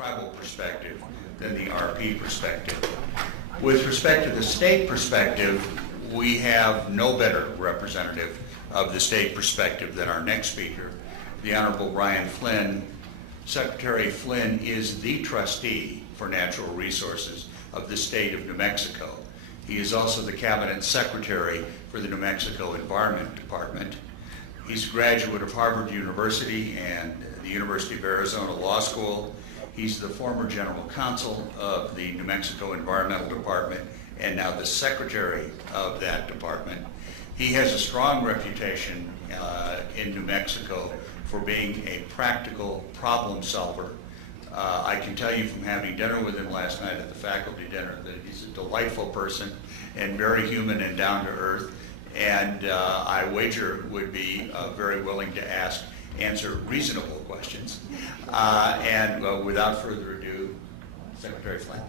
tribal perspective than the RP perspective. With respect to the state perspective, we have no better representative of the state perspective than our next speaker, the Honorable Brian Flynn. Secretary Flynn is the trustee for natural resources of the state of New Mexico. He is also the Cabinet Secretary for the New Mexico Environment Department. He's a graduate of Harvard University and the University of Arizona Law School. He's the former General Counsel of the New Mexico Environmental Department and now the Secretary of that department. He has a strong reputation in New Mexico for being a practical problem solver. I can tell you from having dinner with him last night at the faculty dinner that he's a delightful person and very human and down to earth, and I wager would be very willing to answer reasonable questions. Without further ado, Secretary Flynn.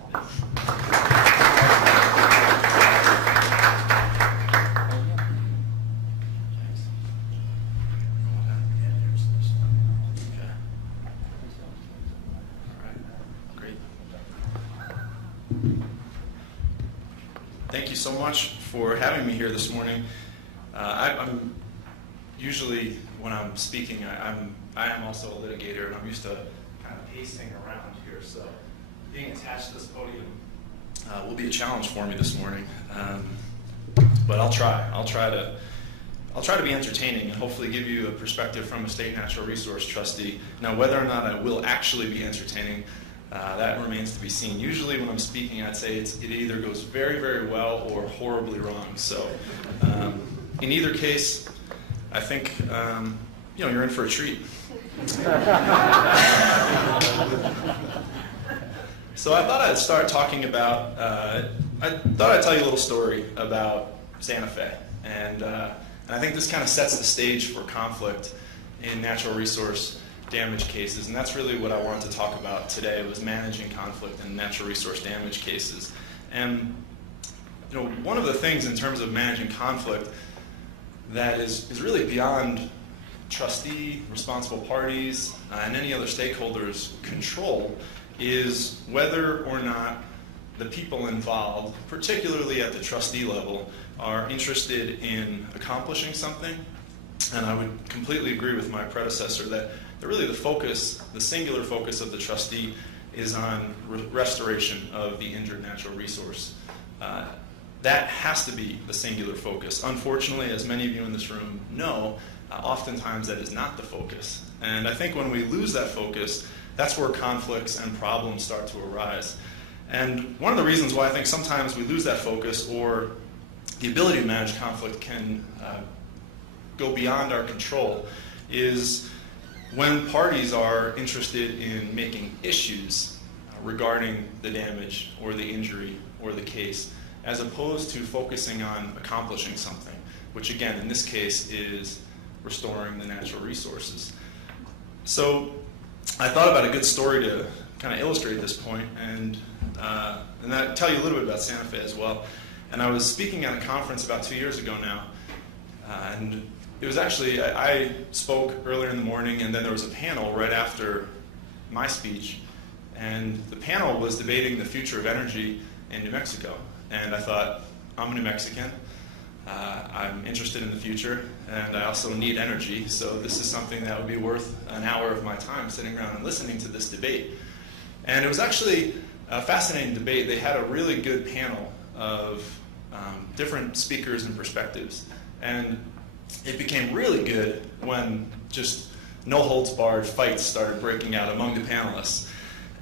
Thank you so much for having me here this morning. I'm usually, when I'm speaking, I am also a litigator, and I'm used to kind of pacing around here. So being attached to this podium will be a challenge for me this morning. But I'll try. I'll try to be entertaining and hopefully give you a perspective from a state natural resource trustee. Now, whether or not I will actually be entertaining, that remains to be seen. Usually when I'm speaking, I'd say it either goes very, very well or horribly wrong. So in either case, I think you're in for a treat. So I thought I'd start talking about, I thought I'd tell you a little story about Santa Fe. And I think this kind of sets the stage for conflict in natural resource damage cases, and that's really what I wanted to talk about today, was managing conflict in natural resource damage cases. And one of the things in terms of managing conflict that is really beyond trustee, responsible parties, and any other stakeholders' control is whether or not the people involved, particularly at the trustee level, are interested in accomplishing something. And I would completely agree with my predecessor that really the singular focus of the trustee is on restoration of the injured natural resource. That has to be the singular focus. Unfortunately, as many of you in this room know, oftentimes that is not the focus. And I think when we lose that focus, that's where conflicts and problems start to arise. And one of the reasons why I think sometimes we lose that focus, or the ability to manage conflict can go beyond our control, is when parties are interested in making issues regarding the damage or the injury or the case, as opposed to focusing on accomplishing something, which again in this case is restoring the natural resources. So I thought about a good story to kind of illustrate this point, and I'll tell you a little bit about Santa Fe as well. And I was speaking at a conference about 2 years ago now, and it was actually, I spoke earlier in the morning, and then there was a panel right after my speech, and the panel was debating the future of energy in New Mexico. And I thought, I'm a New Mexican, I'm interested in the future, and I also need energy, so this is something that would be worth an hour of my time sitting around and listening to this debate. And it was actually a fascinating debate. They had a really good panel of different speakers and perspectives. And it became really good when just no-holds-barred fights started breaking out among the panelists.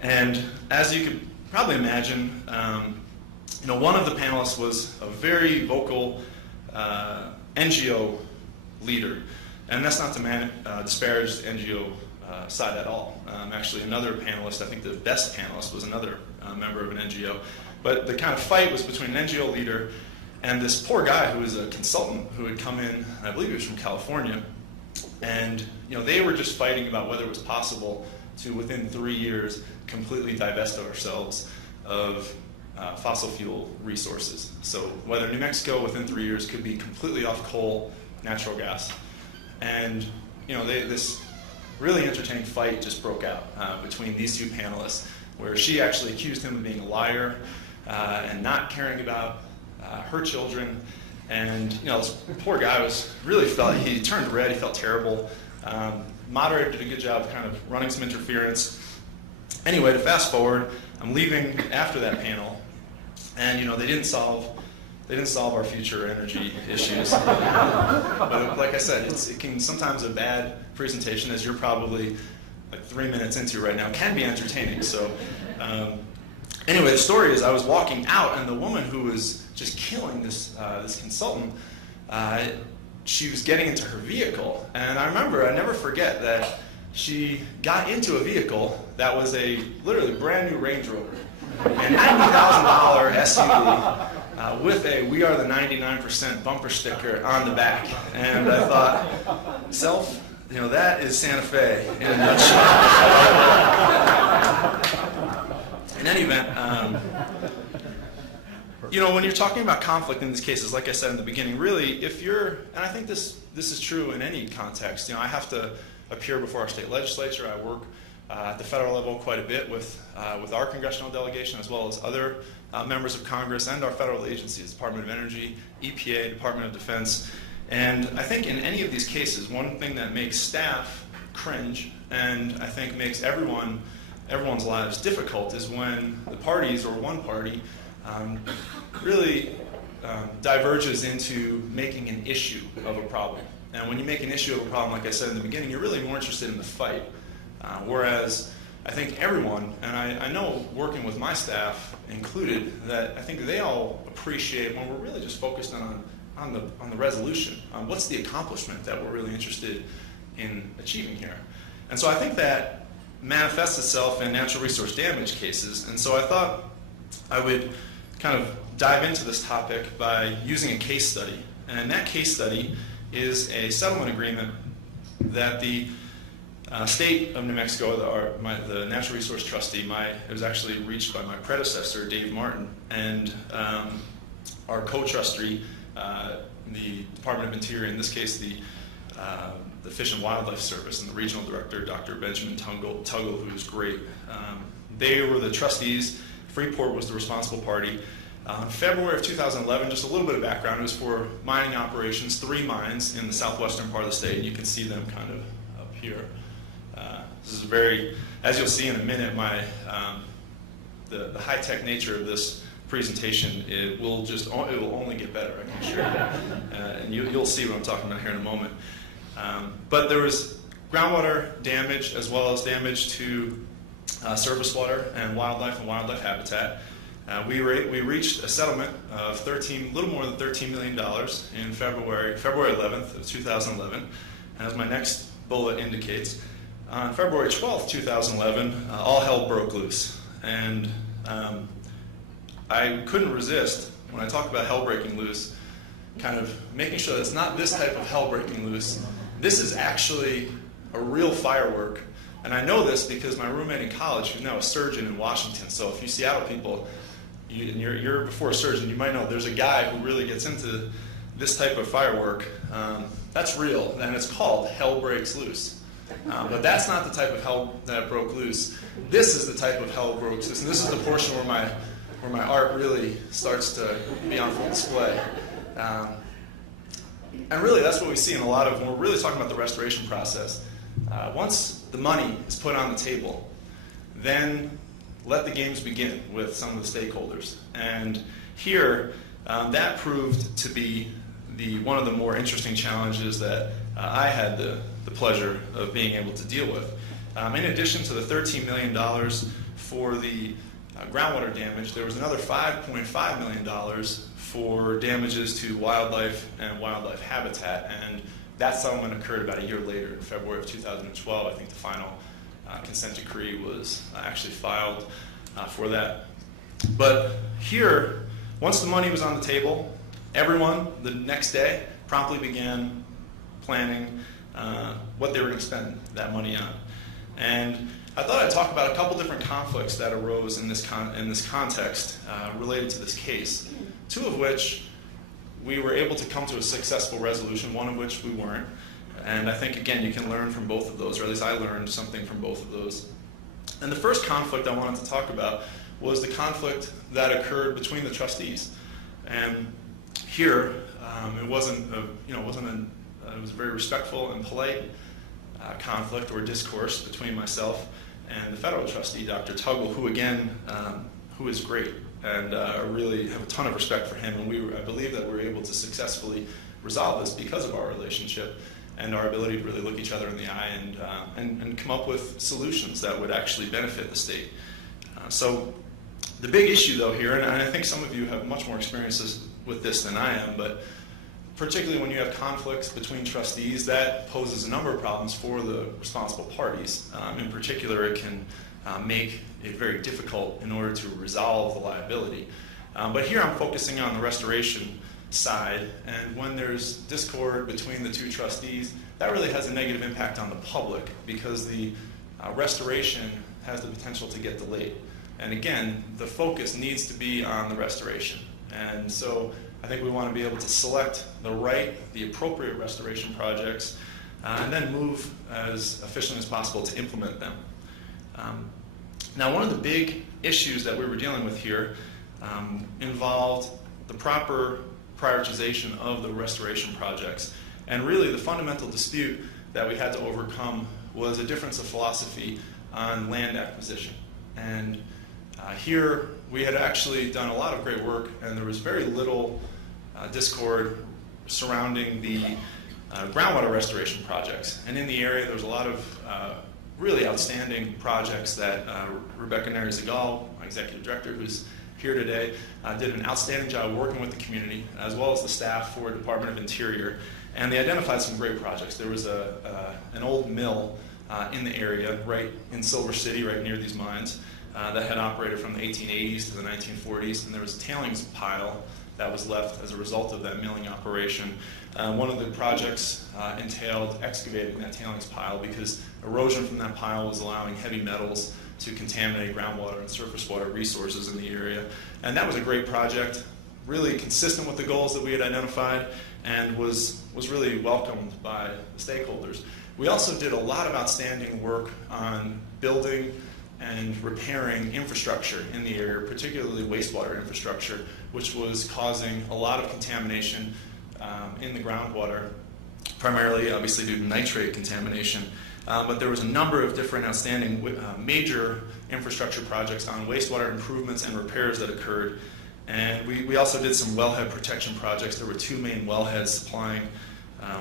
And as you could probably imagine, one of the panelists was a very vocal NGO leader. And that's not to disparage the NGO side at all. Actually, another panelist, I think the best panelist, was another member of an NGO. But the kind of fight was between an NGO leader and this poor guy who was a consultant who had come in, I believe he was from California, and they were just fighting about whether it was possible to, within 3 years, completely divest ourselves of fossil fuel resources. So whether New Mexico, within 3 years, could be completely off coal, natural gas. And this really entertaining fight just broke out between these two panelists, where she actually accused him of being a liar and not caring about her children. And this poor guy he turned red, he felt terrible. Moderator did a good job of kind of running some interference. Anyway, to fast forward, I'm leaving after that panel, and they didn't solve our future energy issues. But like I said, it can sometimes a bad presentation, as you're probably like 3 minutes into right now, can be entertaining. So anyway, the story is I was walking out, and the woman who was just killing this consultant, she was getting into her vehicle. And I never forget that she got into a vehicle that was a literally brand new Range Rover, a $90,000 SUV with a "We Are the 99% bumper sticker on the back. And I thought, self, that is Santa Fe in a nutshell. In any event, when you're talking about conflict in these cases, like I said in the beginning, really, and I think this is true in any context. I have to appear before our state legislature. I work at the federal level quite a bit with our congressional delegation, as well as other members of Congress and our federal agencies, Department of Energy, EPA, Department of Defense. And I think in any of these cases, one thing that makes staff cringe, and I think makes everyone's lives difficult, is when the parties, or one party, really diverges into making an issue of a problem. And when you make an issue of a problem, like I said in the beginning, you're really more interested in the fight. Whereas I think everyone, and I know working with my staff included, that I think they all appreciate when we're really just focused on the resolution, on what's the accomplishment that we're really interested in achieving here. And so I think that manifests itself in natural resource damage cases. And so I thought I would kind of dive into this topic by using a case study. And that case study is a settlement agreement that the state of New Mexico, the natural resource trustee, it was actually reached by my predecessor, Dave Martin, and our co-trustee, the Department of Interior, in this case the Fish and Wildlife Service, and the regional director, Dr. Benjamin Tuggle, who was great. They were the trustees. Freeport was the responsible party. In February of 2011, just a little bit of background, it was for mining operations, 3 mines in the southwestern part of the state. You can see them kind of up here. This is as you'll see in a minute, the high-tech nature of this presentation, it will only get better, I can assure you. And you'll see what I'm talking about here in a moment. But there was groundwater damage, as well as damage to surface water and wildlife habitat. We reached a settlement of little more than $13 million in February 11th of 2011. As my next bullet indicates, on February 12th, 2011, all hell broke loose. And I couldn't resist, when I talk about hell breaking loose, kind of making sure that it's not this type of hell breaking loose. This is actually a real firework. And I know this because my roommate in college, who's now a surgeon in Washington, so if you Seattle people, and you're before a surgeon, you might know there's a guy who really gets into this type of firework. That's real, and it's called hell breaks loose. But that's not the type of hell that broke loose. This is the type of hell broke loose, and this is the portion where my art really starts to be on full display. And really, that's what we see in a lot of, when we're really talking about the restoration process. Once the money is put on the table, then let the games begin with some of the stakeholders. And here, that proved to be one of the more interesting challenges that I had the pleasure of being able to deal with. In addition to the $13 million for the groundwater damage, there was another $5.5 million for damages to wildlife and wildlife habitat. And that settlement occurred about a year later, in February of 2012. I think the final consent decree was actually filed for that. But here, once the money was on the table, everyone the next day promptly began planning what they were going to spend that money on. And I thought I'd talk about a couple different conflicts that arose in this context related to this case, 2 of which we were able to come to a successful resolution, 1 of which we weren't. And I think, again, you can learn from both of those, or at least I learned something from both of those. And the first conflict I wanted to talk about was the conflict that occurred between the trustees. And here, it wasn't it was a very respectful and polite conflict or discourse between myself and the federal trustee, Dr. Tuggle, who again, who is great, and I really have a ton of respect for him. And I believe that we were able to successfully resolve this because of our relationship and our ability to really look each other in the eye and come up with solutions that would actually benefit the state. So the big issue though here, and I think some of you have much more experiences with this than I am, but particularly when you have conflicts between trustees, that poses a number of problems for the responsible parties. In particular, it can make it very difficult in order to resolve the liability. But here I'm focusing on the restoration side, and when there's discord between the two trustees, that really has a negative impact on the public because the restoration has the potential to get delayed. And again, the focus needs to be on the restoration. And so I think we want to be able to select the appropriate restoration projects and then move as efficiently as possible to implement them. Now, one of the big issues that we were dealing with here involved the proper prioritization of the restoration projects. And really the fundamental dispute that we had to overcome was a difference of philosophy on land acquisition. And here we had actually done a lot of great work, and there was very little discord surrounding the groundwater restoration projects. And in the area there was a lot of really outstanding projects that Rebecca Neri-Zagal, my executive director, who's here today, did an outstanding job working with the community as well as the staff for Department of Interior, and they identified some great projects. There was an old mill in the area right in Silver City, right near these mines, that had operated from the 1880s to the 1940s, and there was a tailings pile that was left as a result of that milling operation. One of the projects entailed excavating that tailings pile because erosion from that pile was allowing heavy metals to contaminate groundwater and surface water resources in the area. And that was a great project, really consistent with the goals that we had identified, and was really welcomed by the stakeholders. We also did a lot of outstanding work on building and repairing infrastructure in the area, particularly wastewater infrastructure, which was causing a lot of contamination in the groundwater, primarily obviously due to nitrate contamination. But there was a number of different outstanding major infrastructure projects on wastewater improvements and repairs that occurred. And we also did some wellhead protection projects. There were two main wellheads supplying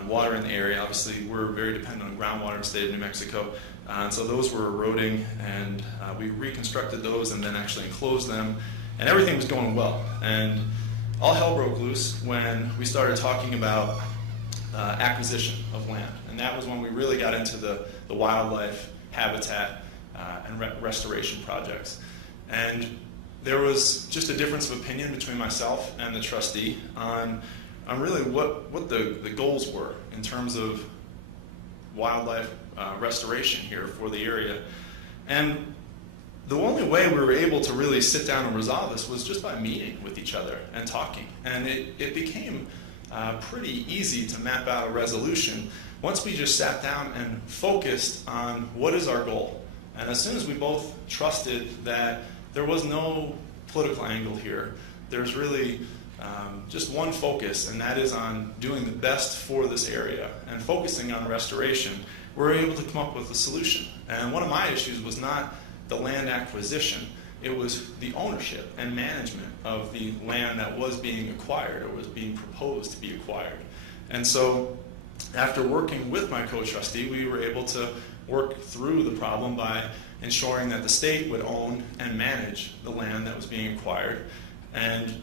water in the area. Obviously, we're very dependent on groundwater in the state of New Mexico. And so those were eroding, and we reconstructed those and then actually enclosed them. And everything was going well. And all hell broke loose when we started talking about acquisition of land. And that was when we really got into the wildlife habitat and restoration projects. And there was just a difference of opinion between myself and the trustee on really what the goals were in terms of wildlife restoration here for the area. And the only way we were able to really sit down and resolve this was just by meeting with each other and talking. And it became pretty easy to map out a resolution once we just sat down and focused on what is our goal. And as soon as we both trusted that there was no political angle here, there's really just one focus, and that is on doing the best for this area and focusing on restoration, we're able to come up with a solution. And one of my issues was not the land acquisition, it was the ownership and management of the land that was being acquired or was being proposed to be acquired. And so after working with my co-trustee, we were able to work through the problem by ensuring that the state would own and manage the land that was being acquired. And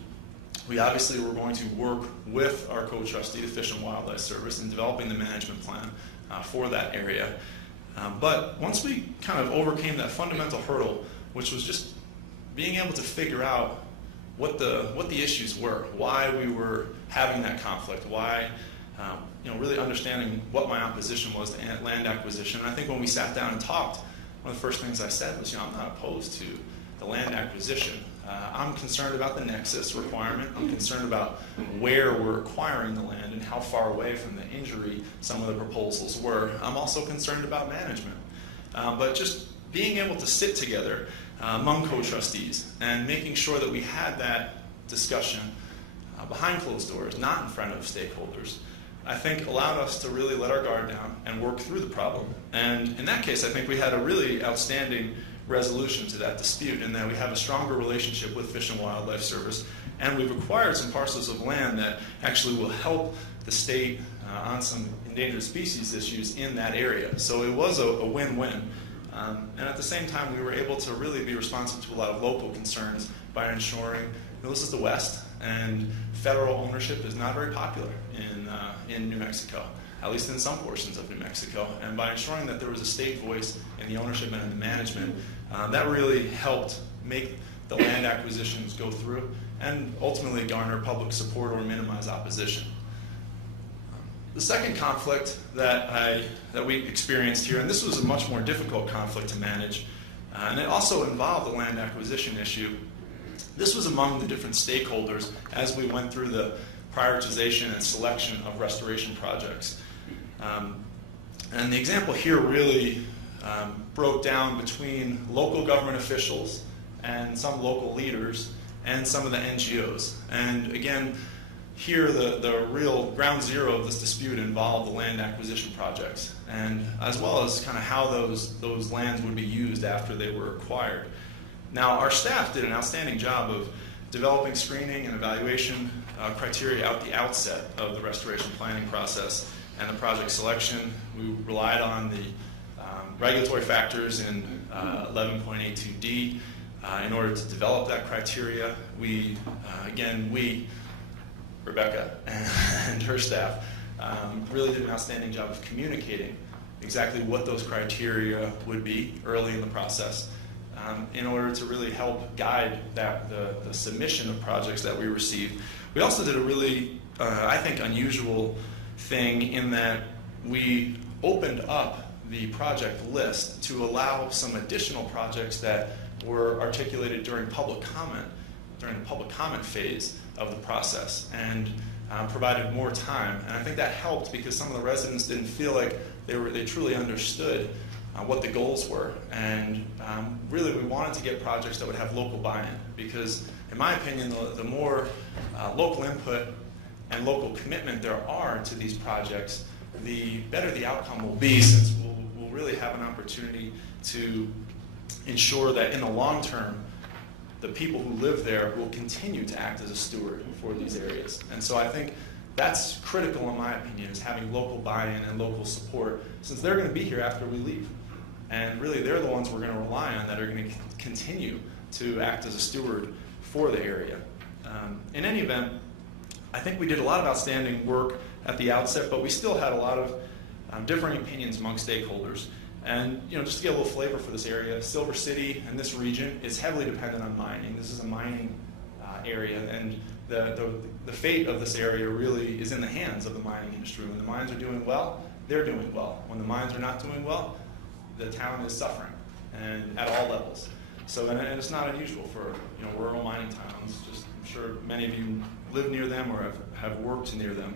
we obviously were going to work with our co-trustee, the Fish and Wildlife Service, in developing the management plan for that area. But once we kind of overcame that fundamental hurdle, which was just being able to figure out what the issues were, why we were having that conflict, why, really understanding what my opposition was to land acquisition. And I think when we sat down and talked, one of the first things I said was, I'm not opposed to the land acquisition. I'm concerned about the nexus requirement. I'm concerned about where we're acquiring the land and how far away from the injury some of the proposals were. I'm also concerned about management. But just being able to sit together among co-trustees and making sure that we had that discussion behind closed doors, not in front of stakeholders, I think allowed us to really let our guard down and work through the problem. And in that case, I think we had a really outstanding resolution to that dispute, in that we have a stronger relationship with Fish and Wildlife Service, and we've acquired some parcels of land that actually will help the state on some endangered species issues in that area. So it was a win-win. And at the same time, we were able to really be responsive to a lot of local concerns by ensuring, this is the West, and federal ownership is not very popular in New Mexico, at least in some portions of New Mexico. And by ensuring that there was a state voice in the ownership and in the management, that really helped make the land acquisitions go through and ultimately garner public support or minimize opposition. The second conflict that we experienced here, and this was a much more difficult conflict to manage, and it also involved the land acquisition issue. This was among the different stakeholders as we went through the prioritization and selection of restoration projects. And the example here really broke down between local government officials and some local leaders and some of the NGOs. And again, here the real ground zero of this dispute involved the land acquisition projects, and as well as kind of how those lands would be used after they were acquired. Now, our staff did an outstanding job of developing screening and evaluation criteria at the outset of the restoration planning process and the project selection. We relied on the regulatory factors in 11.82D in order to develop that criteria. Rebecca and her staff really did an outstanding job of communicating exactly what those criteria would be early in the process, in order to really help guide the submission of projects that we received. We also did a really, I think, unusual thing in that we opened up the project list to allow some additional projects that were articulated during public comment phase of the process, and provided more time. And I think that helped because some of the residents didn't feel like they truly understood what the goals were. And really we wanted to get projects that would have local buy-in, because in my opinion, the more local input and local commitment there are to these projects, the better the outcome will be, since we'll really have an opportunity to ensure that in the long term, the people who live there will continue to act as a steward for these areas. And so I think that's critical, in my opinion, is having local buy-in and local support, since they're going to be here after we leave. And really, they're the ones we're going to rely on that are going to continue to act as a steward for the area. In any event, I think we did a lot of outstanding work at the outset, but we still had a lot of differing opinions among stakeholders. And just to get a little flavor for this area, Silver City and this region is heavily dependent on mining. This is a mining area, and the fate of this area really is in the hands of the mining industry. When the mines are doing well, they're doing well. When the mines are not doing well, the town is suffering, and at all levels. So, and it's not unusual for rural mining towns. I'm sure many of you live near them or have worked near them.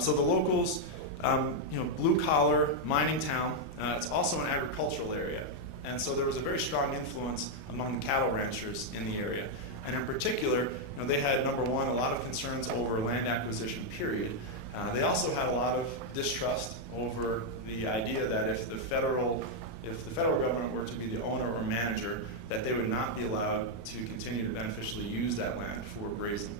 So the locals, blue collar mining town. It's also an agricultural area, and so there was a very strong influence among the cattle ranchers in the area. And in particular, they had, number one, a lot of concerns over land acquisition, period. They also had a lot of distrust over the idea that if the federal government were to be the owner or manager, that they would not be allowed to continue to beneficially use that land for grazing.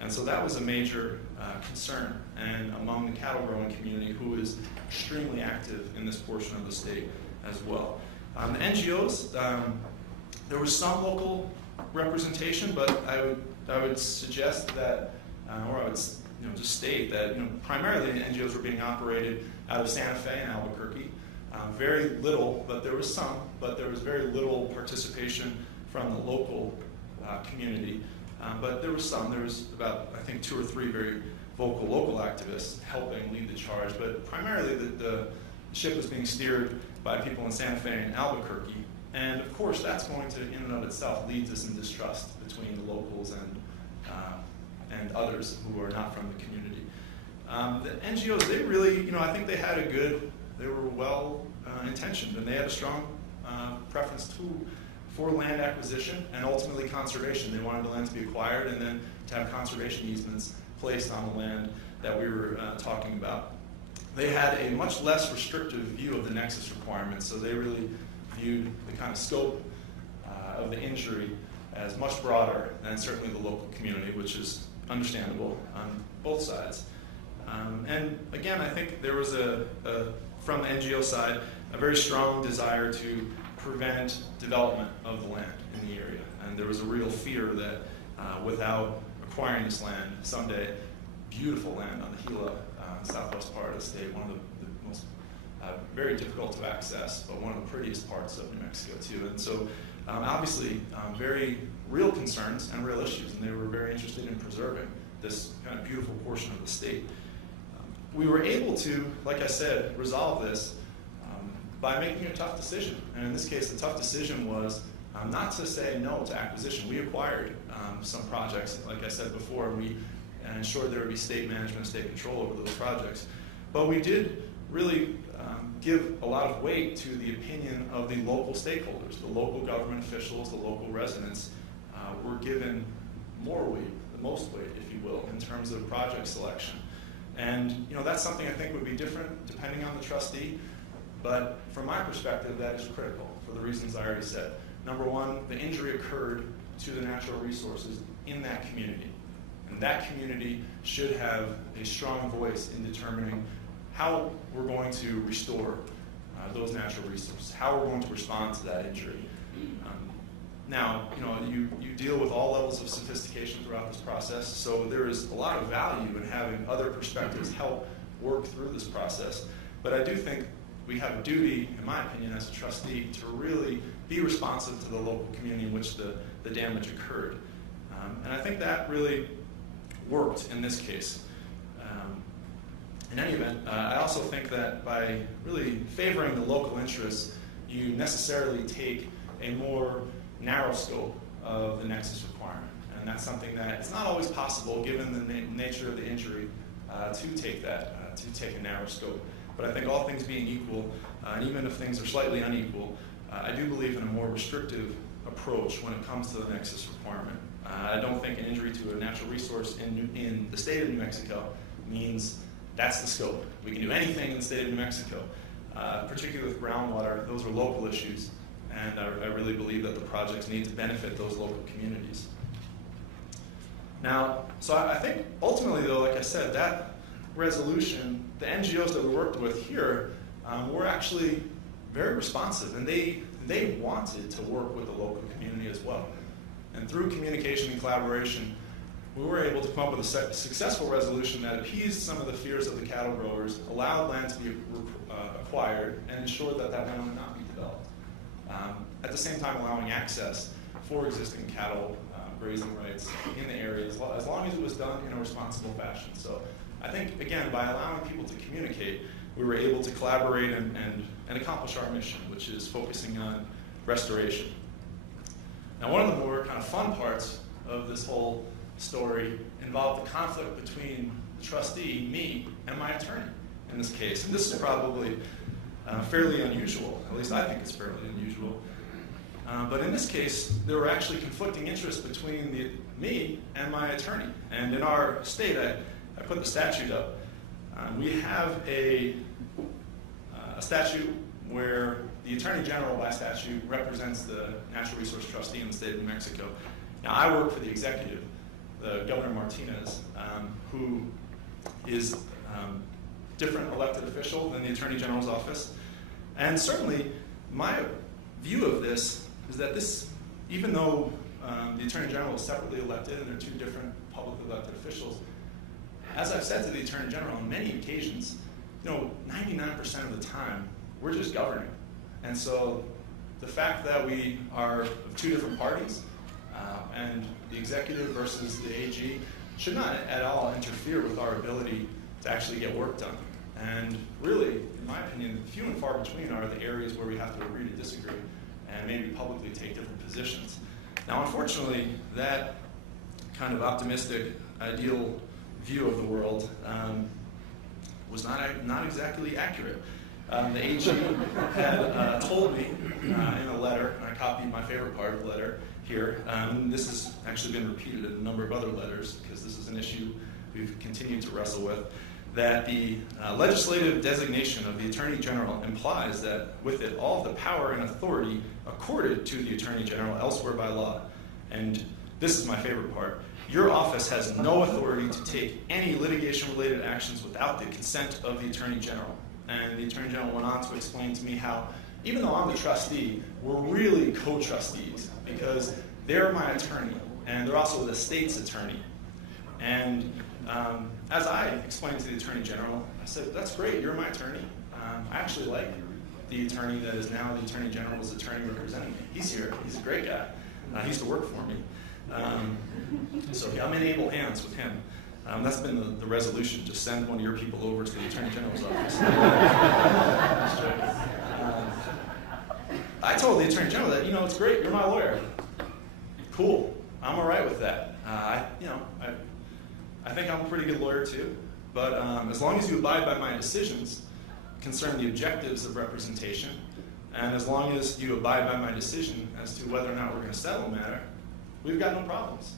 And so that was a major concern, and among the cattle growing community, who is extremely active in this portion of the state as well. The NGOs, there was some local representation, but I would suggest that, or I would just state that primarily the NGOs were being operated out of Santa Fe and Albuquerque. Very little, but there was some, but there was very little participation from the local community. But there was some. There was about, I think, 2 or 3 very vocal local activists helping lead the charge. But primarily the ship was being steered by people in Santa Fe and Albuquerque. And of course, that's going to, in and of itself, lead to some distrust between the locals and others who are not from the community. The NGOs, they really, I think they were well intentioned, and they had a strong preference for land acquisition and ultimately conservation. They wanted the land to be acquired and then to have conservation easements placed on the land that we were talking about. They had a much less restrictive view of the nexus requirements, so they really viewed the kind of scope of the injury as much broader than certainly the local community, which is understandable on both sides. And again, I think there was from the NGO side, a very strong desire to prevent development of the land in the area. And there was a real fear that without acquiring this land someday, beautiful land on the Gila, southwest part of the state, one of the most very difficult to access, but one of the prettiest parts of New Mexico too. And so obviously very real concerns and real issues, and they were very interested in preserving this kind of beautiful portion of the state. We were able to, like I said, resolve this by making a tough decision. And in this case, the tough decision was not to say no to acquisition. We acquired some projects, like I said before, and we ensured there would be state management, state control over those projects. But we did really give a lot of weight to the opinion of the local stakeholders, the local government officials, the local residents were given more weight, the most weight, if you will, in terms of project selection. And that's something I think would be different depending on the trustee, but from my perspective, that is critical for the reasons I already said. Number one, the injury occurred to the natural resources in that community, and that community should have a strong voice in determining how we're going to restore those natural resources, how we're going to respond to that injury. Now, you deal with all levels of sophistication throughout this process, so there is a lot of value in having other perspectives help work through this process. But I do think we have a duty, in my opinion, as a trustee, to really be responsive to the local community in which the damage occurred. And I think that really worked in this case. In any event, I also think that by really favoring the local interests, you necessarily take a more narrow scope of the nexus requirement. And that's something that it's not always possible, given the nature of the injury, to take a narrow scope. But I think all things being equal, and even if things are slightly unequal, I do believe in a more restrictive approach when it comes to the nexus requirement. I don't think an injury to a natural resource in the state of New Mexico means that's the scope. We can do anything in the state of New Mexico, particularly with groundwater. Those are local issues, and I really believe that the projects need to benefit those local communities. Now, so I think ultimately, though, like I said, that resolution, the NGOs that we worked with here were actually very responsive, and they wanted to work with the local community as well. And through communication and collaboration, we were able to come up with a successful resolution that appeased some of the fears of the cattle growers, allowed land to be acquired, and ensured that that land would not be developed. At the same time, allowing access for existing cattle grazing rights in the area, as long as it was done in a responsible fashion. So I think, again, by allowing people to communicate, we were able to collaborate and accomplish our mission, which is focusing on restoration. Now, one of the more kind of fun parts of this whole story involved the conflict between the trustee, me, and my attorney in this case. And this is probably fairly unusual. At least I think it's fairly unusual. But in this case, there were actually conflicting interests between me and my attorney. And in our state, I put the statute up. We have a statute where the Attorney General, by statute, represents the Natural Resource Trustee in the state of New Mexico. Now, I work for the executive, the Governor Martinez, who is different elected official than the Attorney General's office. And certainly, my view of this is that this, even though the Attorney General is separately elected and they're two different publicly elected officials, as I've said to the Attorney General on many occasions, 99% of the time, we're just governing. And so the fact that we are of two different parties, and the executive versus the AG, should not at all interfere with our ability to actually get work done. And really, in my opinion, few and far between are the areas where we have to agree to disagree. and maybe publicly take different positions. Now, unfortunately, that kind of optimistic, ideal view of the world was not exactly accurate. The AG had told me in a letter, and I copied my favorite part of the letter here. This has actually been repeated in a number of other letters because this is an issue we've continued to wrestle with, that the legislative designation of the Attorney General implies that with it all the power and authority accorded to the Attorney General elsewhere by law. And this is my favorite part. Your office has no authority to take any litigation-related actions without the consent of the Attorney General. And the Attorney General went on to explain to me how, even though I'm the trustee, we're really co-trustees because they're my attorney and they're also the state's attorney. And as I explained to the Attorney General, I said, that's great, you're my attorney. I actually like the attorney that is now the Attorney General's attorney representing me. He's here, he's a great guy. He used to work for me. So I'm in able hands with him. That's been the resolution, just send one of your people over to the Attorney General's office. I told the Attorney General that, it's great, you're my lawyer. Cool, I'm all right with that. I think I'm a pretty good lawyer too, but as long as you abide by my decisions concerning the objectives of representation, and as long as you abide by my decision as to whether or not we're going to settle a matter, we've got no problems.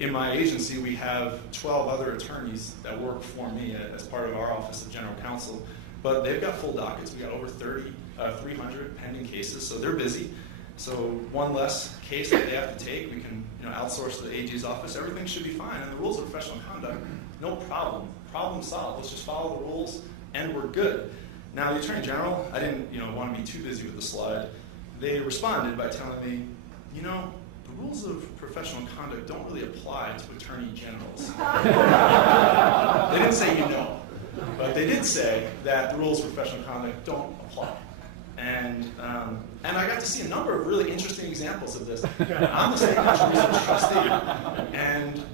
In my agency, we have 12 other attorneys that work for me as part of our Office of General Counsel, but they've got full dockets. We got over 300 pending cases, so they're busy. So one less case that they have to take, we can outsource to the AG's office. Everything should be fine. And the rules of professional conduct, no problem. Problem solved. Let's just follow the rules, and we're good. Now, the Attorney General, I didn't want to be too busy with the slide. They responded by telling me, the rules of professional conduct don't really apply to attorney generals. They didn't say but they did say that the rules of professional conduct don't apply. And I got to see a number of really interesting examples of this. I'm the state natural resource trustee. And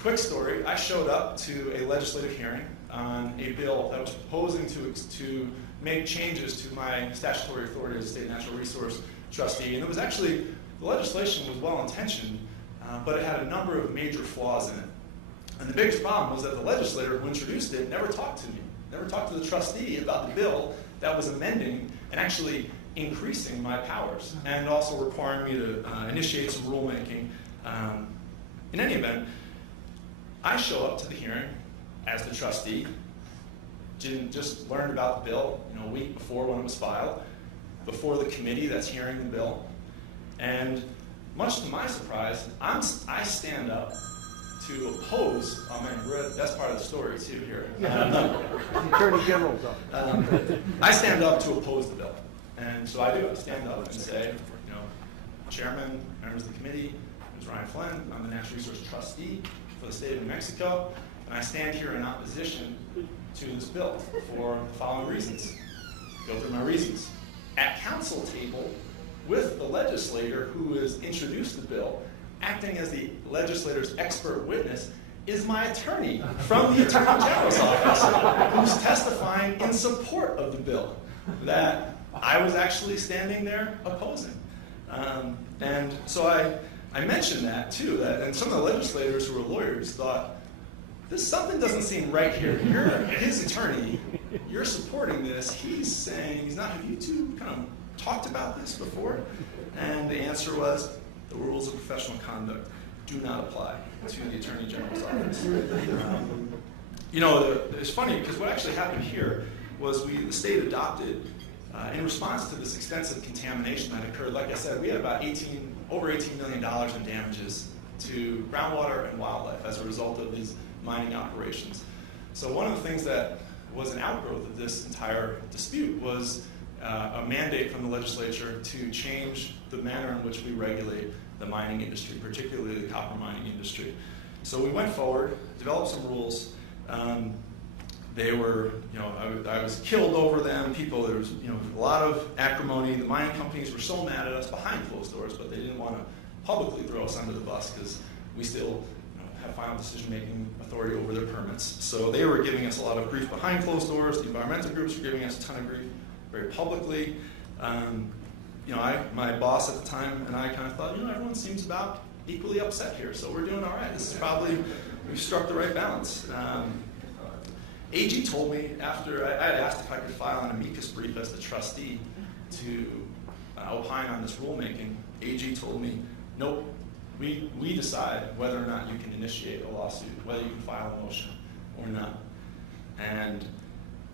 quick story, I showed up to a legislative hearing on a bill that was proposing to make changes to my statutory authority as a state natural resource trustee. And it was actually, the legislation was well-intentioned, but it had a number of major flaws in it. And the biggest problem was that the legislator who introduced it never talked to me, never talked to the trustee about the bill that was amending and actually increasing my powers and also requiring me to initiate some rulemaking. In any event, I show up to the hearing as the trustee, just learned about the bill a week before when it was filed, before the committee that's hearing the bill. And much to my surprise, I stand up to oppose, that's part of the story too here. The Attorney General's office. I stand up to oppose the bill. And so I do, I stand up and say, Chairman, members of the committee, Ms. Ryan Flynn, I'm the Natural Resource Trustee for the state of New Mexico, and I stand here in opposition to this bill for the following reasons. Go through my reasons. At council table, with the legislator who has introduced the bill, acting as the legislator's expert witness, is my attorney from the Attorney General's office, who's testifying in support of the bill that I was actually standing there opposing. And so I mentioned that too, and some of the legislators who were lawyers thought, something doesn't seem right here. You're his attorney, you're supporting this, he's saying, have you two kind of talked about this before? And the answer was, the rules of professional conduct do not apply to the Attorney General's office. It's funny because what actually happened here was the state adopted, in response to this extensive contamination that occurred, like I said, we had about over $18 million in damages to groundwater and wildlife as a result of these mining operations. So one of the things that was an outgrowth of this entire dispute was a mandate from the legislature to change the manner in which we regulate the mining industry, particularly the copper mining industry. So we went forward, developed some rules. They were, I was killed over them. There was, a lot of acrimony. The mining companies were so mad at us behind closed doors, but they didn't want to publicly throw us under the bus because we still have final decision-making authority over their permits. So they were giving us a lot of grief behind closed doors. The environmental groups were giving us a ton of grief very publicly. My boss at the time and I kind of thought, everyone seems about equally upset here, so we're doing all right. This is probably, we've struck the right balance. AG told me after I had asked if I could file an amicus brief as the trustee to opine on this rulemaking. AG told me, nope, we decide whether or not you can initiate a lawsuit, whether you can file a motion or not. And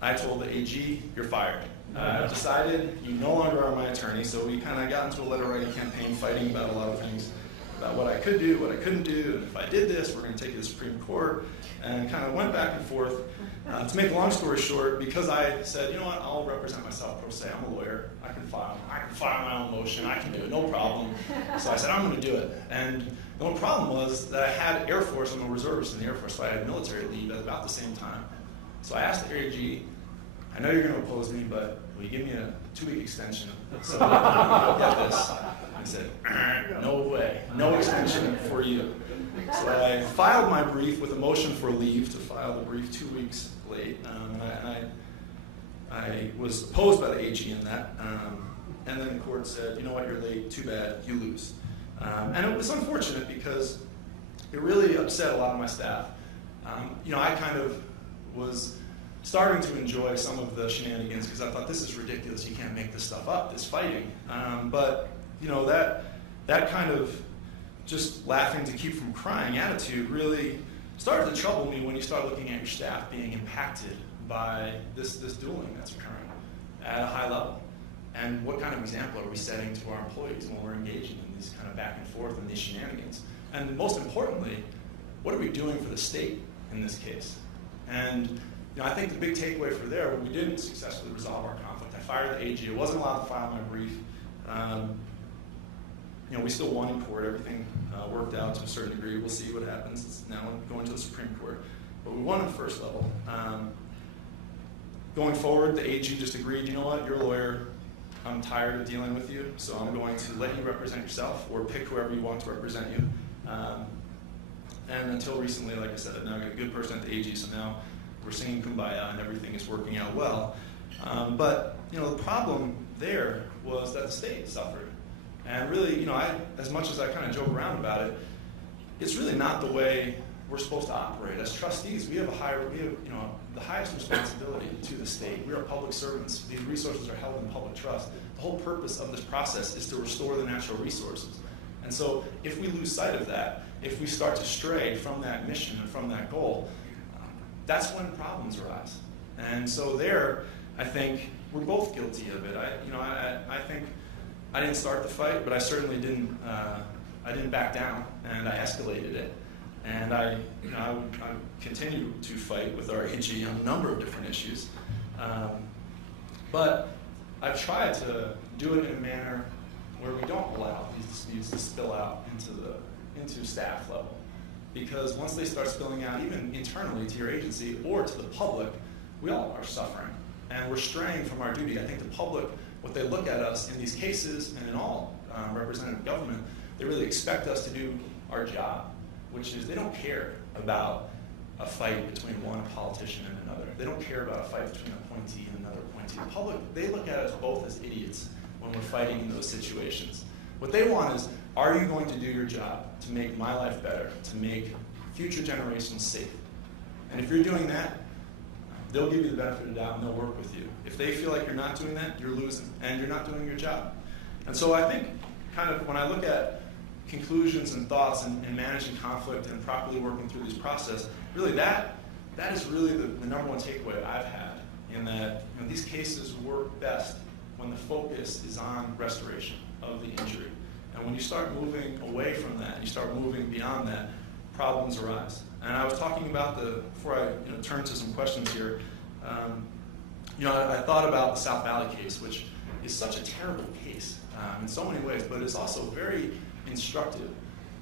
I told the AG, you're fired. I decided you no longer are my attorney, so we kind of got into a letter writing campaign fighting about a lot of things, about what I could do, what I couldn't do, and if I did this, we're going to take it to the Supreme Court, and kind of went back and forth. To make a long story short, because I said, you know what, I'll represent myself pro se, I'm a lawyer, I can file my own motion, I can do it, no problem. So I said, I'm going to do it. And the only problem was that I had Air Force, I'm a reservist in the Air Force, so I had military leave at about the same time. So I asked the AG, I know you're going to oppose me, but will you give me a 2-week extension so I can get this? I said, no way, no extension for you. So I filed my brief with a motion for leave to file the brief 2 weeks late. I was opposed by the AG in that. And then the court said, you know what, you're late, too bad, you lose. And it was unfortunate because it really upset a lot of my staff. I kind of was starting to enjoy some of the shenanigans because I thought, this is ridiculous, you can't make this stuff up, this fighting. But that kind of just laughing to keep from crying attitude really started to trouble me when you start looking at your staff being impacted by this dueling that's occurring at a high level. And what kind of example are we setting to our employees when we're engaging in these kind of back and forth and these shenanigans? And most importantly, what are we doing for the state in this case? And I think the big takeaway for there, when we didn't successfully resolve our conflict, I fired the AG. It wasn't allowed to file my brief. We still won in court. Everything worked out to a certain degree. We'll see what happens. It's now going to the Supreme Court. But we won on the first level. Going forward, the AG just agreed, you know what, you're a lawyer. I'm tired of dealing with you, so I'm going to let you represent yourself or pick whoever you want to represent you. And until recently, like I said, I've now got a good person at the AG, so now we're singing Kumbaya and everything is working out well. But the problem there was that the state suffered. And really, as much as I kind of joke around about it, it's really not the way we're supposed to operate. As trustees, we have the highest responsibility to the state. We are public servants. These resources are held in public trust. The whole purpose of this process is to restore the natural resources. And so if we lose sight of that, if we start to stray from that mission and from that goal, that's when problems arise. And so there, I think we're both guilty of it. I think I didn't start the fight, but I certainly didn't. I didn't back down, and I escalated it. And I continue to fight with our AG on a number of different issues. But I've tried to do it in a manner where we don't allow these disputes to spill out into staff level. Because once they start spilling out, even internally to your agency or to the public, we all are suffering. And we're straying from our duty. I think the public, what they look at us in these cases and in all representative government, they really expect us to do our job, which is they don't care about a fight between one politician and another. They don't care about a fight between an appointee and another appointee. The public, they look at us both as idiots when we're fighting in those situations. What they want is, are you going to do your job to make my life better, to make future generations safe? And if you're doing that, they'll give you the benefit of the doubt and they'll work with you. If they feel like you're not doing that, you're losing and you're not doing your job. And so I think kind of when I look at conclusions and thoughts and managing conflict and properly working through this process, really that is really the number one takeaway I've had, in that these cases work best when the focus is on restoration of the injury. And when you start moving away from that, you start moving beyond that, problems arise. And I was talking about before I turn to some questions here, I thought about the South Valley case, which is such a terrible case in so many ways, but it's also very instructive.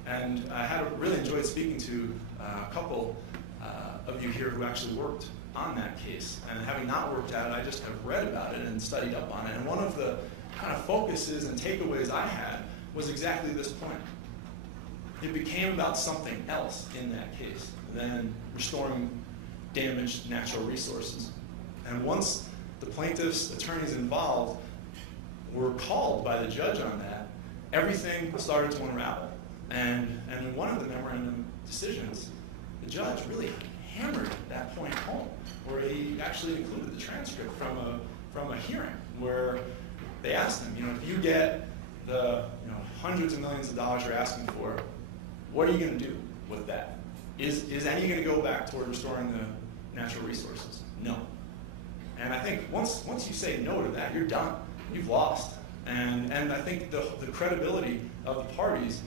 And I had really enjoyed speaking to a couple of you here who actually worked on that case. And having not worked at it, I just have read about it and studied up on it. And one of the kind of focuses and takeaways I had was exactly this point. It became about something else in that case than restoring damaged natural resources. And once the plaintiff's attorneys involved were called by the judge on that, everything started to unravel. And in one of the memorandum decisions, the judge really hammered that point home, where he actually included the transcript from a hearing where they asked him, if you get the hundreds of millions of dollars you're asking for, what are you going to do with that? Is any going to go back toward restoring the natural resources? No. And I think once you say no to that, you're done. You've lost. And I think the credibility of the parties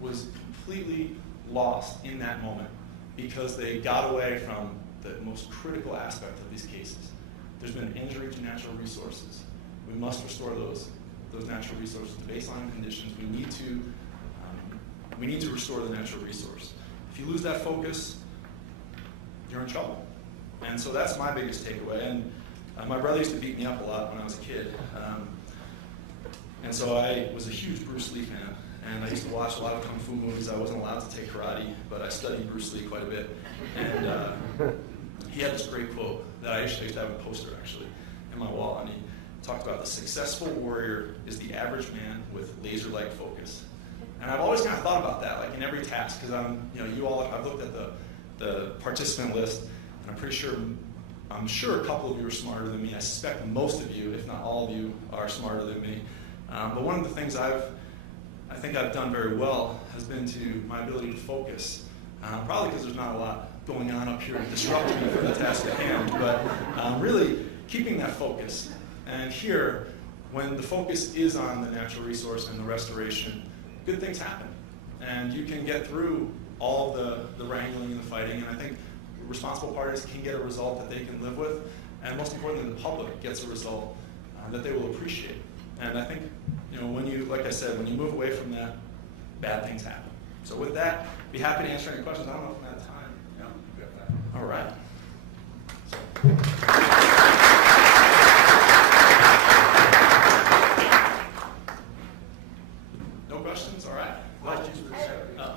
was completely lost in that moment because they got away from the most critical aspect of these cases. There's been an injury to natural resources. We must restore those natural resources to baseline conditions. We need to restore the natural resource. If you lose that focus, you're in trouble. And so that's my biggest takeaway. And my brother used to beat me up a lot when I was a kid. And so I was a huge Bruce Lee fan. And I used to watch a lot of kung fu movies. I wasn't allowed to take karate, but I studied Bruce Lee quite a bit. And he had this great quote that I used to have a poster, actually, in my wall. And he talked about the successful warrior is the average man with laser-like focus. And I've always kind of thought about that, like in every task, because I've looked at the participant list, and I'm sure a couple of you are smarter than me. I suspect most of you, if not all of you, are smarter than me. But one of the things I think I've done very well has been to my ability to focus. Probably because there's not a lot going on up here disrupting me from the task at hand, but really keeping that focus. And here, when the focus is on the natural resource and the restoration, good things happen. And you can get through all the wrangling and the fighting, and I think responsible parties can get a result that they can live with, and most importantly, the public gets a result that they will appreciate. And I think, like I said, when you move away from that, bad things happen. So with that, be happy to answer any questions. I don't know if I'm out of time. No, we have time. All right. No questions? All right.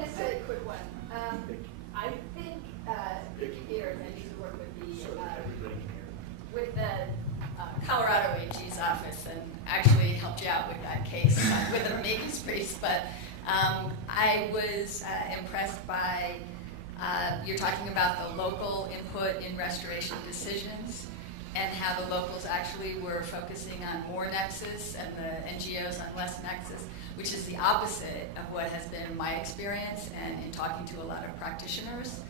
Just a quick one. I think Vicky here, and I used to work with the Colorado AG's office and actually helped you out with that case with the amicus briefs. But I was impressed by you're talking about the local input in restoration decisions and how the locals actually were focusing on more nexus and the NGOs on less nexus, which is the opposite of what has been my experience and in talking to a lot of practitioners.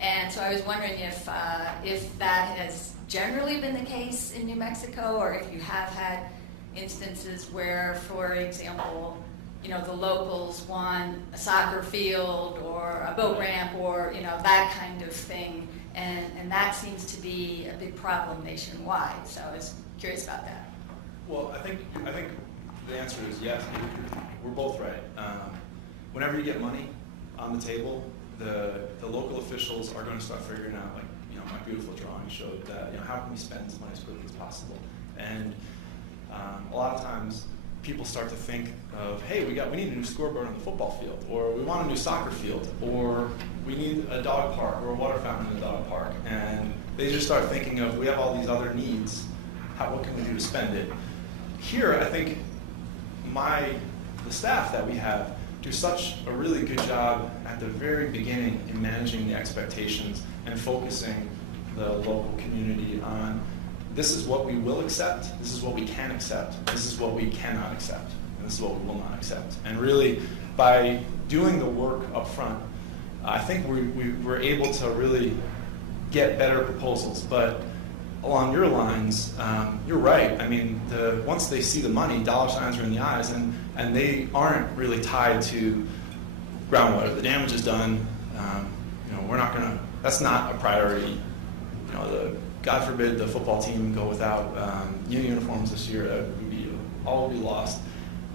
And so I was wondering if that has generally been the case in New Mexico, or if you have had instances where, for example, the locals want a soccer field or a boat ramp or that kind of thing, and that seems to be a big problem nationwide. So I was curious about that. Well, I think the answer is yes. We're both right. Whenever you get money on the table, the local officials are going to start figuring out, like, my beautiful drawing showed that, how can we spend as money as quickly as possible? And a lot of times people start to think of, hey, we need a new scoreboard on the football field, or we want a new soccer field, or we need a dog park or a water fountain in the dog park. And they just start thinking of, we have all these other needs, what can we do to spend it? Here, I think the staff that we have do such a really good job at the very beginning in managing the expectations and focusing the local community on, this is what we will accept, this is what we can accept, this is what we cannot accept, and this is what we will not accept. And really, by doing the work up front, I think we were able to really get better proposals. But along your lines, you're right. I mean, once they see the money, dollar signs are in the eyes, and they aren't really tied to groundwater. The damage is done. We're not going to. That's not a priority. God forbid the football team go without new uniforms this year. All would be lost.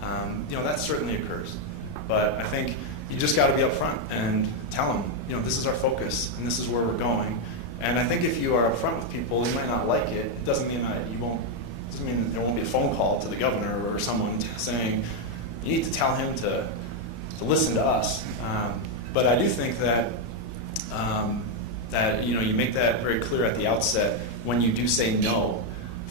That certainly occurs. But I think you just got to be upfront and tell them, this is our focus and this is where we're going. And I think if you are upfront with people, you might not like it. It doesn't mean that doesn't mean that there won't be a phone call to the governor or someone saying, you need to tell him to listen to us. But I do think that you make that very clear at the outset when you do say no.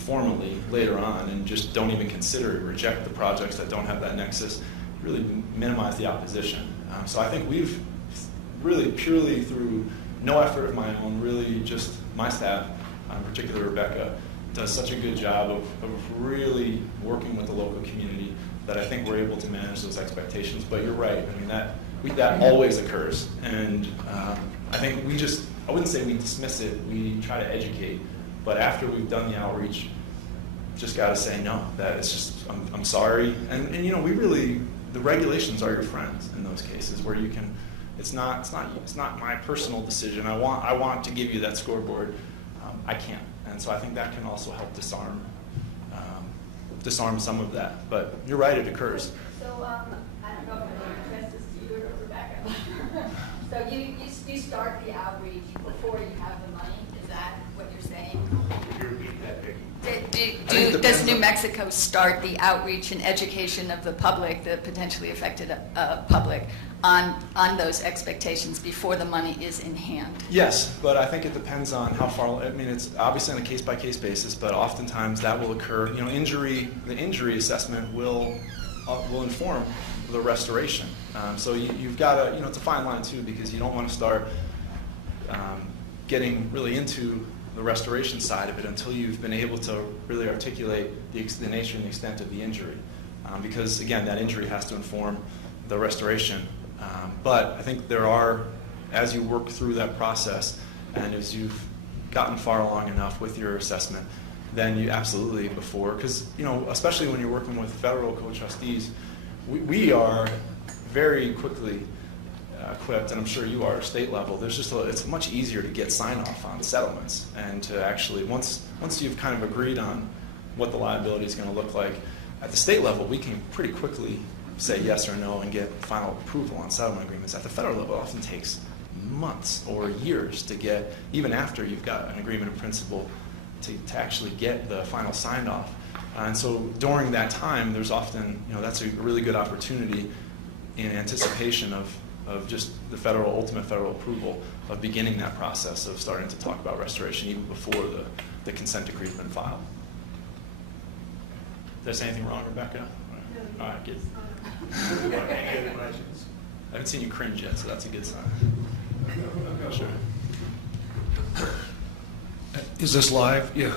formally later on and just don't even consider it, reject the projects that don't have that nexus, really minimize the opposition. So I think we've really purely through no effort of my own, really just my staff, particularly Rebecca, does such a good job of really working with the local community that I think we're able to manage those expectations. But you're right, I mean, that always occurs. And I think I wouldn't say we dismiss it, we try to educate. But after we've done the outreach, just got to say no, that it's just, I'm sorry. And you know, the regulations are your friends in those cases where you can, it's not my personal decision. I want to give you that scoreboard. I can't. And so I think that can also help disarm some of that. But you're right, it occurs. So I don't know if I'm going to address this to you or Rebecca. So you start the outreach before you have the money. Is that what you're saying? Does New Mexico start the outreach and education of the public, the potentially affected public, on those expectations before the money is in hand? Yes, but I think it depends on how far. I mean, it's obviously on a case-by-case basis, but oftentimes that will occur. You know, the injury assessment will inform the restoration. So you've got to, you know, it's a fine line too, because you don't want to start getting really into the restoration side of it until you've been able to really articulate the nature and the extent of the injury. Because again, that injury has to inform the restoration. But I think there are, as you work through that process and as you've gotten far along enough with your assessment, then you absolutely because, you know, especially when you're working with federal co-trustees, we are very quickly equipped, and I'm sure you are, state level. It's much easier to get sign-off on settlements and to actually, once you've kind of agreed on what the liability is going to look like, at the state level, we can pretty quickly say yes or no and get final approval on settlement agreements. At the federal level, it often takes months or years to get, even after you've got an agreement in principle, to actually get the final signed-off. And so during that time, there's often, you know, that's a really good opportunity in anticipation of just the ultimate federal approval of beginning that process of starting to talk about restoration even before the consent decree has been filed. Did I say anything wrong, Rebecca? All right, good. I haven't seen you cringe yet, so that's a good sign. Sure. Is this live? Yeah.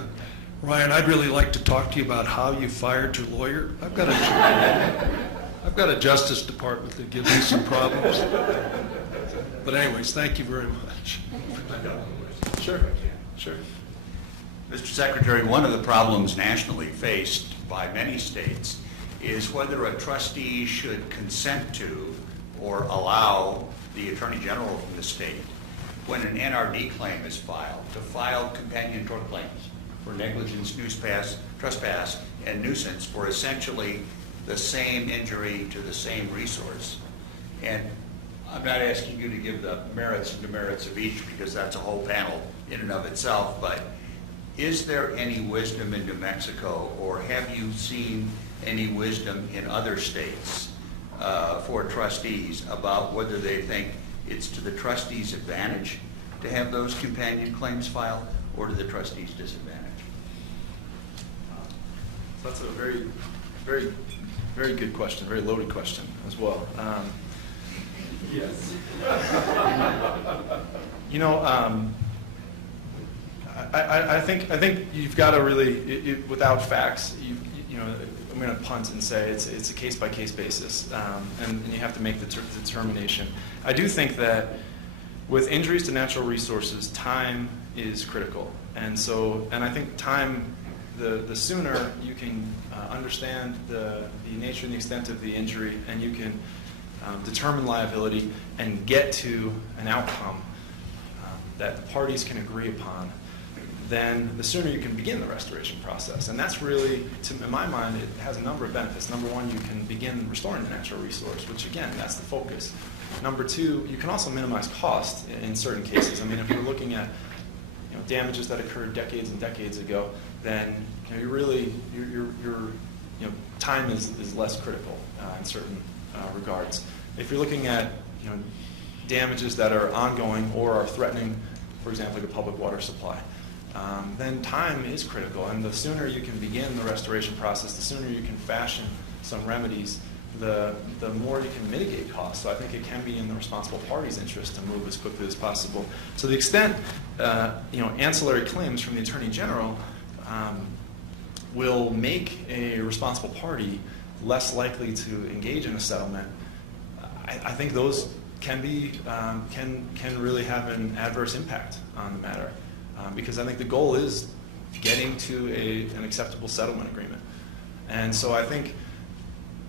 Ryan, I'd really like to talk to you about how you fired your lawyer. I've got a Justice Department that gives me some problems. But anyways, thank you very much. Sure. Mr. Secretary, one of the problems nationally faced by many states is whether a trustee should consent to or allow the Attorney General from the state, when an NRD claim is filed, to file companion tort claims for negligence, trespass, and nuisance for essentially the same injury to the same resource. And I'm not asking you to give the merits and demerits of each, because that's a whole panel in and of itself, but is there any wisdom in New Mexico, or have you seen any wisdom in other states for trustees about whether they think it's to the trustees' advantage to have those companion claims filed, or to the trustees' disadvantage? So that's a very, very, very good question, very loaded question as well. Yes. You know, I think you've got to really, without facts, you know, I'm going to punt and say it's a case-by-case basis, and you have to make the determination. I do think that with injuries to natural resources, time is critical, and I think time, the sooner you can understand the nature and the extent of the injury, and you can determine liability and get to an outcome that the parties can agree upon, then the sooner you can begin the restoration process. And that's really, in my mind, it has a number of benefits. Number one, you can begin restoring the natural resource, which again, that's the focus. Number two, you can also minimize cost in certain cases. I mean, if you're looking at damages that occurred decades and decades ago, then time is less critical in certain regards. If you're looking at damages that are ongoing or are threatening, for example, the public water supply, then time is critical. And the sooner you can begin the restoration process, the sooner you can fashion some remedies, the more you can mitigate costs. So I think it can be in the responsible party's interest to move as quickly as possible. To the extent ancillary claims from the Attorney General will make a responsible party less likely to engage in a settlement, I think those can really have an adverse impact on the matter, because I think the goal is getting to an acceptable settlement agreement. And so I think,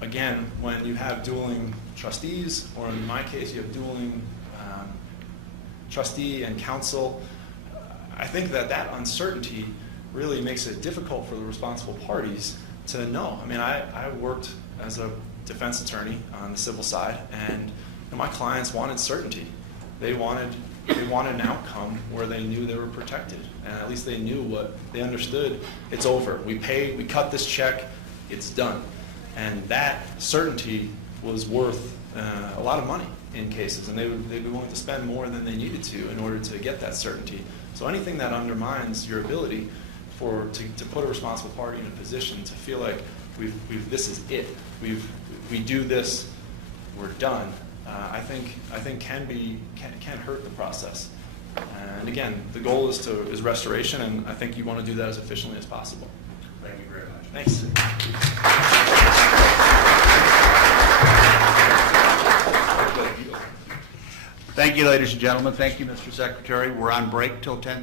again, when you have dueling trustees, or in my case, you have dueling trustee and counsel, I think that uncertainty really makes it difficult for the responsible parties to know. I mean, I worked as a defense attorney on the civil side, and my clients wanted certainty. They wanted an outcome where they knew they were protected, and at least they knew they understood. It's over. We paid. We cut this check. It's done. And that certainty was worth a lot of money in cases, and they'd be willing to spend more than they needed to in order to get that certainty. So anything that undermines your ability to put a responsible party in a position to feel like this is it, we do this, we're done, I think can hurt the process. And again, the goal is restoration, and I think you want to do that as efficiently as possible. Thank you very much. Thanks. Thank you, ladies and gentlemen. Thank you, Mr. Secretary. We're on break till 10.